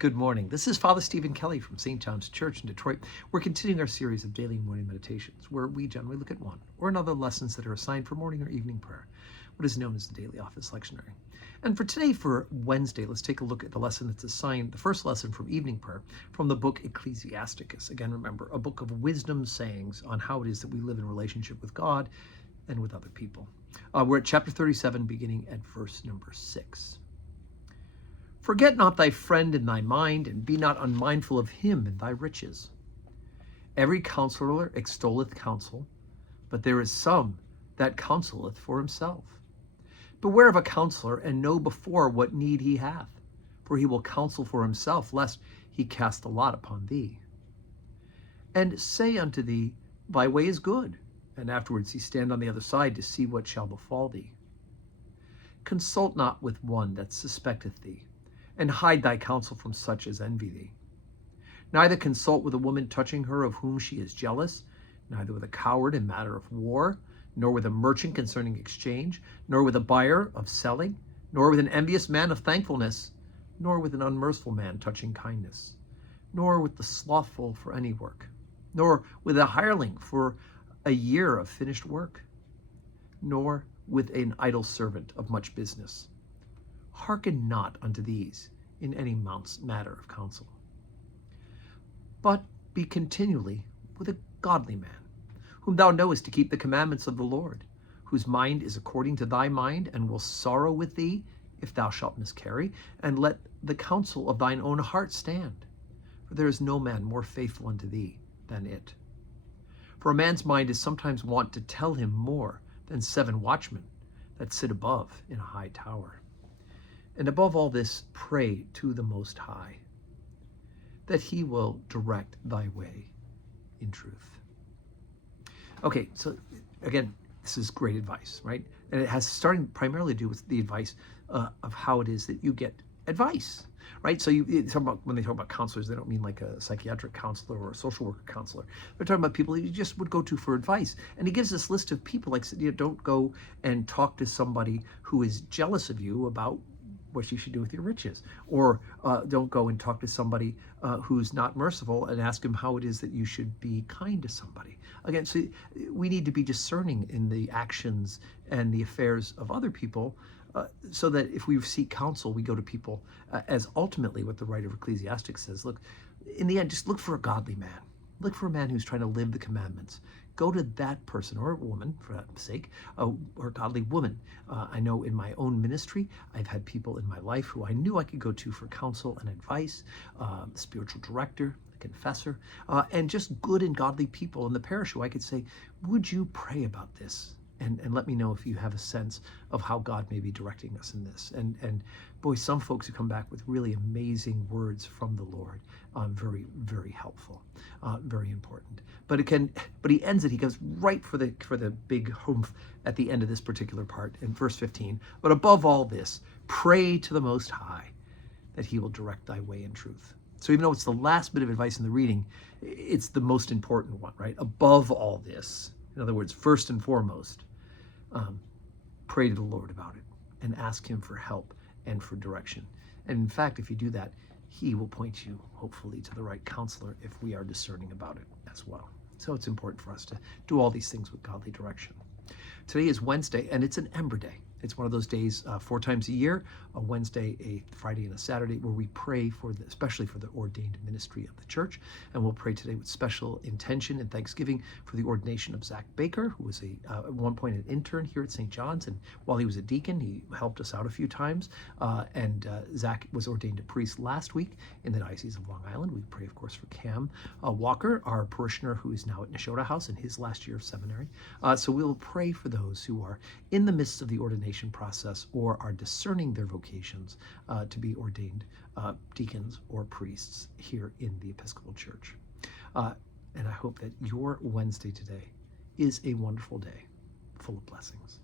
Good morning. This is Father Stephen Kelly from St. John's Church in Detroit. We're continuing our series of daily morning meditations where we generally look at one or another lessons that are assigned for morning or evening prayer, what is known as the Daily Office Lectionary. And for today, for Wednesday, let's take a look at the lesson that's assigned, the first lesson from evening prayer from the book Ecclesiasticus. Again, remember, a book of wisdom sayings on how it is that we live in relationship with God and with other people. We're at chapter 37, beginning at verse number 6. Forget not thy friend in thy mind, and be not unmindful of him in thy riches. Every counselor extolleth counsel, but there is some that counseleth for himself. Beware of a counselor, and know before what need he hath, for he will counsel for himself, lest he cast a lot upon thee. And say unto thee, thy way is good, and afterwards he stand on the other side to see what shall befall thee. Consult not with one that suspecteth thee, and hide thy counsel from such as envy thee. Neither consult with a woman touching her of whom she is jealous, neither with a coward in matter of war, nor with a merchant concerning exchange, nor with a buyer of selling, nor with an envious man of thankfulness, nor with an unmerciful man touching kindness, nor with the slothful for any work, nor with a hireling for a year of finished work, nor with an idle servant of much business. Hearken not unto these in any matter of counsel, but be continually with a godly man, whom thou knowest to keep the commandments of the Lord, whose mind is according to thy mind, and will sorrow with thee if thou shalt miscarry, and let the counsel of thine own heart stand. For there is no man more faithful unto thee than it. For a man's mind is sometimes wont to tell him more than 7 watchmen that sit above in a high tower. And above all this, pray to the Most High, that he will direct thy way in truth. Okay, so again, this is great advice, right? And it has starting primarily to do with the advice of how it is that you get advice, right? So when they talk about counselors, they don't mean like a psychiatric counselor or a social worker counselor. They're talking about people you just would go to for advice. And he gives this list of people, like, don't go and talk to somebody who is jealous of you about what you should do with your riches, or don't go and talk to somebody who's not merciful and ask him how it is that you should be kind to somebody. Again, so we need to be discerning in the actions and the affairs of other people, so that if we seek counsel, we go to people as ultimately what the writer of Ecclesiastes says. Look, in the end, just look for a godly man. Look for a man who's trying to live the commandments. Go to that person, or a woman, for that sake, or a godly woman. I know in my own ministry, I've had people in my life who I knew I could go to for counsel and advice, spiritual director, a confessor, and just good and godly people in the parish who I could say, would you pray about this? And let me know if you have a sense of how God may be directing us in this. And boy, some folks who come back with really amazing words from the Lord, very, very helpful, very important. But he ends it. He goes right for the big humph at the end of this particular part in verse 15. But above all this, pray to the Most High, that he will direct thy way in truth. So even though it's the last bit of advice in the reading, it's the most important one, right? Above all this, in other words, first and foremost, pray to the Lord about it and ask him for help and for direction. And in fact, if you do that, he will point you, hopefully, to the right counselor if we are discerning about it as well. So it's important for us to do all these things with godly direction. Today is Wednesday, and it's an Ember Day. It's one of those days 4 times a year, a Wednesday, a Friday, and a Saturday, where we pray especially for the ordained ministry of the church. And we'll pray today with special intention and thanksgiving for the ordination of Zach Baker, who was at one point an intern here at St. John's. And while he was a deacon, he helped us out a few times. Zach was ordained a priest last week in the Diocese of Long Island. We pray, of course, for Cam Walker, our parishioner who is now at Nashotah House in his last year of seminary. So we'll pray for those who are in the midst of the ordination process or are discerning their vocations to be ordained deacons or priests here in the Episcopal Church. And I hope that your Wednesday today is a wonderful day full of blessings.